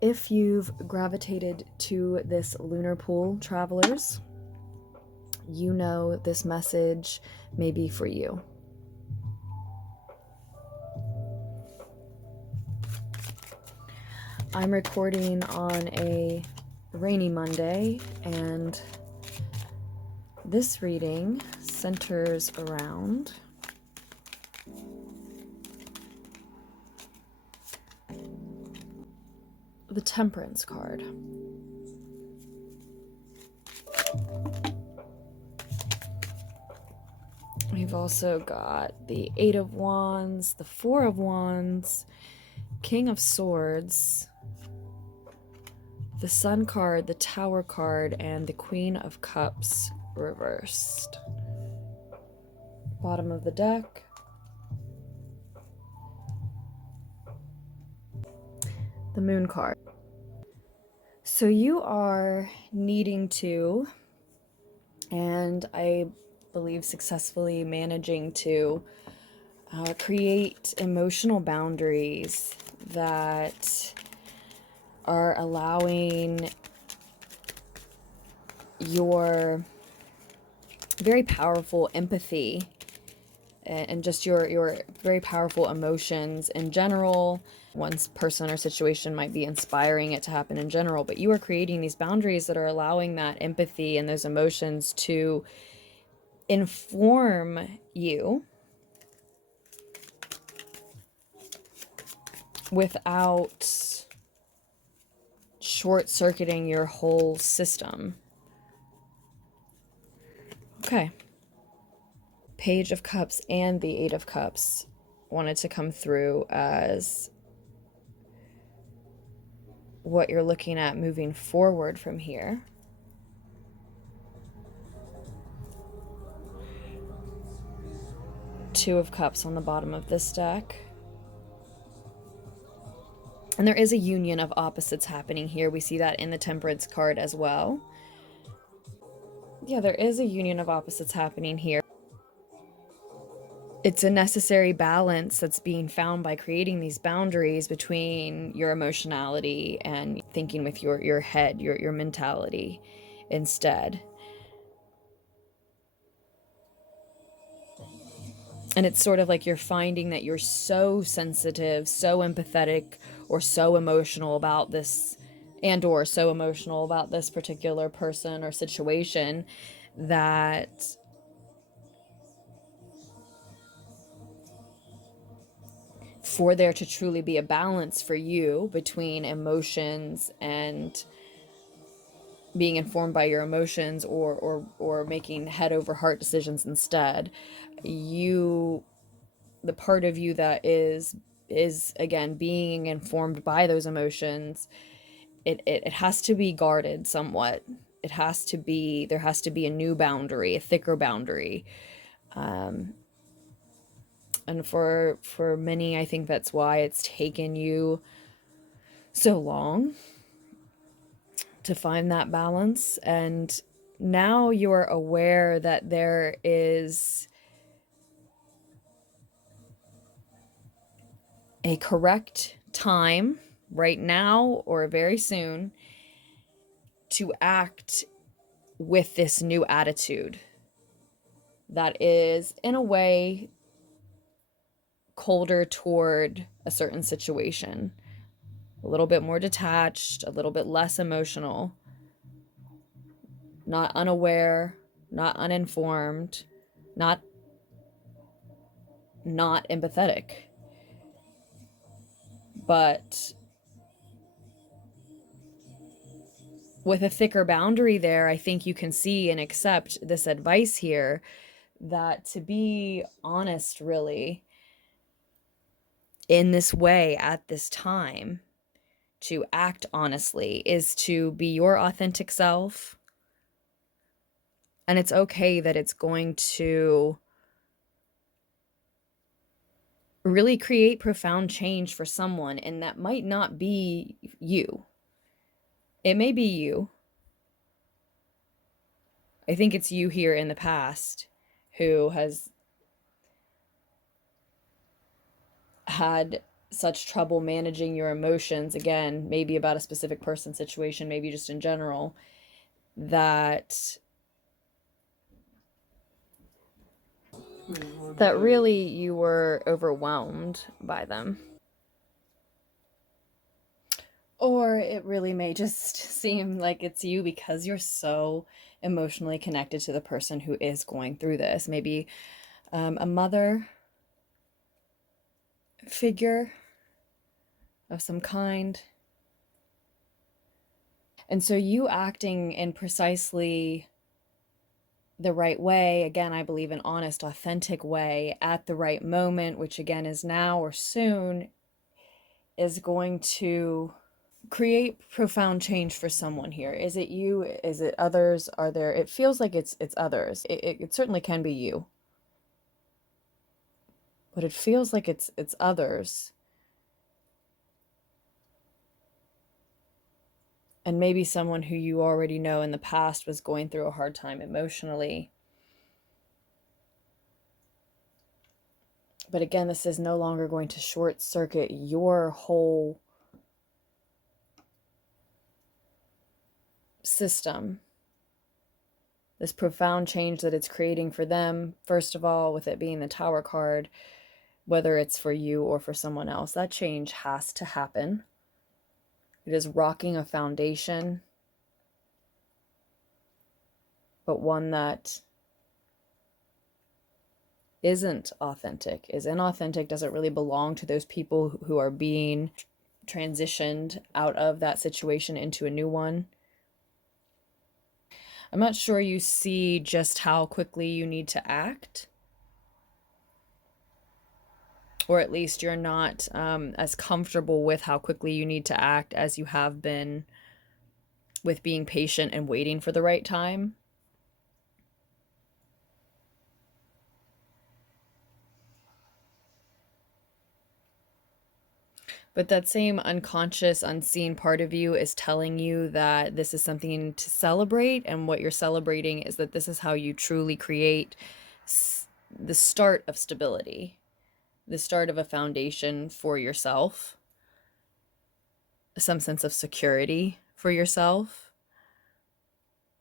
If you've gravitated to this lunar pool, travelers, you know this message may be for you. I'm recording on a rainy Monday, and this reading centers around the Temperance card. We've also got the Eight of Wands, the Four of Wands, King of Swords, the Sun card, the Tower card, and the Queen of Cups reversed. Bottom of the deck. The Moon card. So you are needing to, and I believe successfully managing to, create emotional boundaries that are allowing your very powerful empathy and just your very powerful emotions in general. One person or situation might be inspiring it to happen in general, but you are creating these boundaries that are allowing that empathy and those emotions to inform you without short-circuiting your whole system. Okay. Page of Cups and the Eight of Cups wanted to come through as what you're looking at moving forward from here. Two of Cups on the bottom of this deck. And there is a union of opposites happening here. We see that in the Temperance card as well. Yeah, there is a union of opposites happening here. It's a necessary balance that's being found by creating these boundaries between your emotionality and thinking with your head, your mentality instead. And it's sort of like you're finding that you're so sensitive, so empathetic, or so emotional about this, and or so emotional about this particular person or situation, that for there to truly be a balance for you between emotions and being informed by your emotions or making head over heart decisions instead, the part of you that is again being informed by those emotions, it has to be guarded somewhat. There has to be a new boundary, a thicker boundary. And for many, I think that's why it's taken you so long to find that balance. And now you're aware that there is a correct time right now or very soon to act with this new attitude that is, in a way, colder toward a certain situation, a little bit more detached, a little bit less emotional, not unaware, not uninformed, not empathetic. But with a thicker boundary there, I think you can see and accept this advice here that to be honest, really, in this way at this time, to act honestly, is to be your authentic self. And it's okay that it's going to really create profound change for someone, and that might not be you. It may be you. I think it's you here in the past who has had such trouble managing your emotions, again, maybe about a specific person, situation, maybe just in general, that really you were overwhelmed by them. Or it really may just seem like it's you because you're so emotionally connected to the person who is going through this. Maybe a mother figure of some kind. And so you acting in precisely the right way, again, I believe an honest, authentic way at the right moment, which again is now or soon, is going to create profound change for someone here. Is it you? Is it others? Are there, it feels like it's others. It certainly can be you. But it feels like it's others. And maybe someone who you already know in the past was going through a hard time emotionally. But again, this is no longer going to short circuit your whole system. This profound change that it's creating for them, first of all, with it being the Tower card, whether it's for you or for someone else, that change has to happen. It is rocking a foundation, but one that isn't authentic, is inauthentic, doesn't really belong to those people who are being transitioned out of that situation into a new one. I'm not sure you see just how quickly you need to act. Or at least you're not as comfortable with how quickly you need to act as you have been with being patient and waiting for the right time. But that same unconscious, unseen part of you is telling you that this is something to celebrate, and what you're celebrating is that this is how you truly create the start of stability, the start of a foundation for yourself, some sense of security for yourself.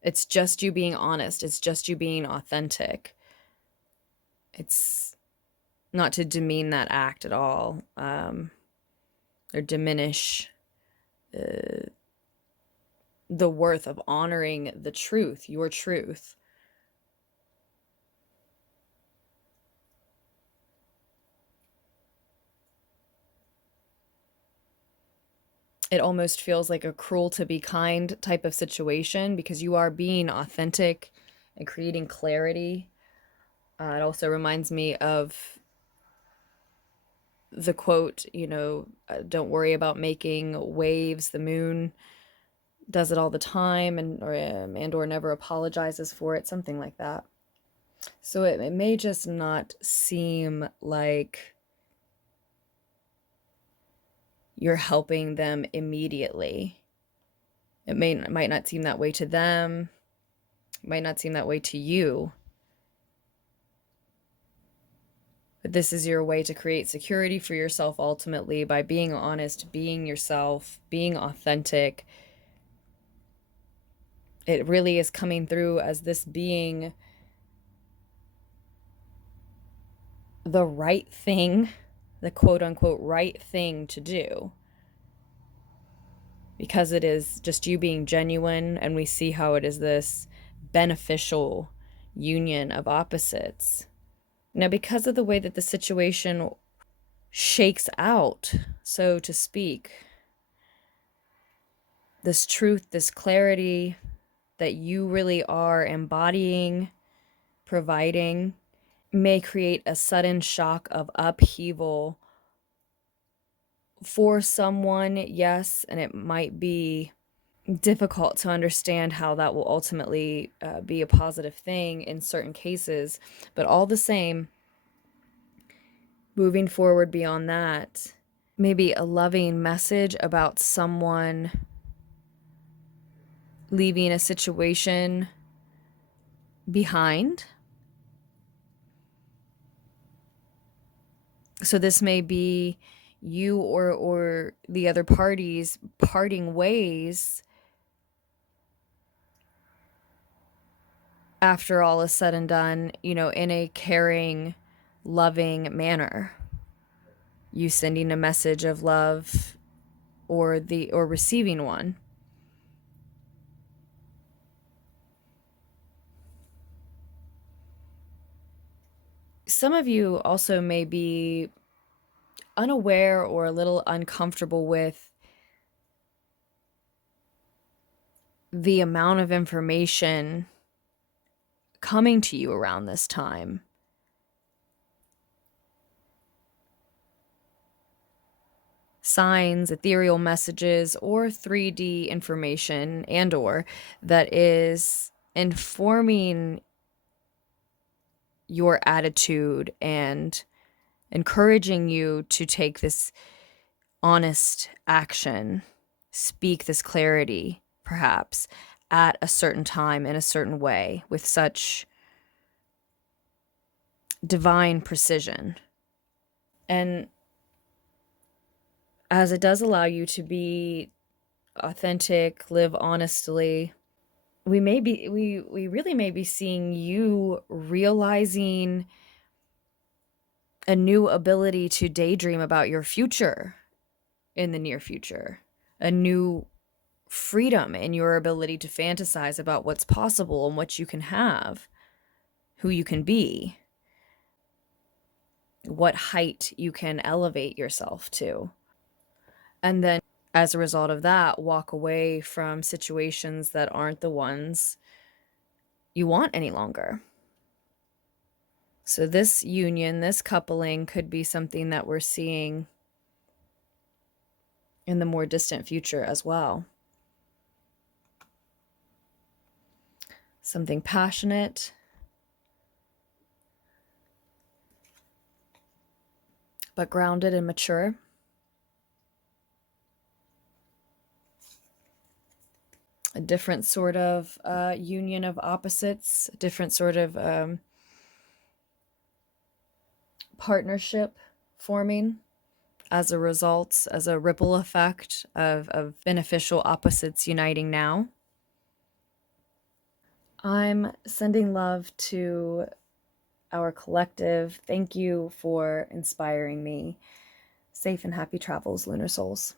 It's just you being honest. It's just you being authentic. It's not to demean that act at all, or diminish the worth of honoring the truth, your truth. It almost feels like a cruel to be kind type of situation because you are being authentic and creating clarity. It also reminds me of the quote, don't worry about making waves. The moon does it all the time, and or never apologizes for it, something like that. So it may just not seem like you're helping them immediately. It might not seem that way to them. It might not seem that way to you. But this is your way to create security for yourself ultimately by being honest, being yourself, being authentic. It really is coming through as this being the right thing, the quote unquote right thing to do. Because it is just you being genuine, and we see how it is this beneficial union of opposites. Now, because of the way that the situation shakes out, so to speak, this truth, this clarity that you really are embodying, providing, may create a sudden shock of upheaval for someone, yes, and it might be difficult to understand how that will ultimately be a positive thing in certain cases, but all the same, moving forward beyond that, maybe a loving message about someone leaving a situation behind. So this may be you or the other parties parting ways after all is said and done, you know, in a caring, loving manner. You sending a message of love or receiving one. Some of you also may be unaware or a little uncomfortable with the amount of information coming to you around this time. Signs, ethereal messages, or 3D information and/or that is informing your attitude and encouraging you to take this honest action, speak this clarity, perhaps, at a certain time in a certain way with such divine precision. And as it does allow you to be authentic, live honestly, we really may be seeing you realizing a new ability to daydream about your future in the near future, a new freedom in your ability to fantasize about what's possible and what you can have, who you can be, what height you can elevate yourself to. And then as a result of that, walk away from situations that aren't the ones you want any longer. So this union, this coupling could be something that we're seeing in the more distant future as well. Something passionate, but grounded and mature. A different sort of union of opposites, a different sort of partnership forming as a result, as a ripple effect of beneficial opposites uniting now. I'm sending love to our collective. Thank you for inspiring me. Safe and happy travels, Lunar Souls.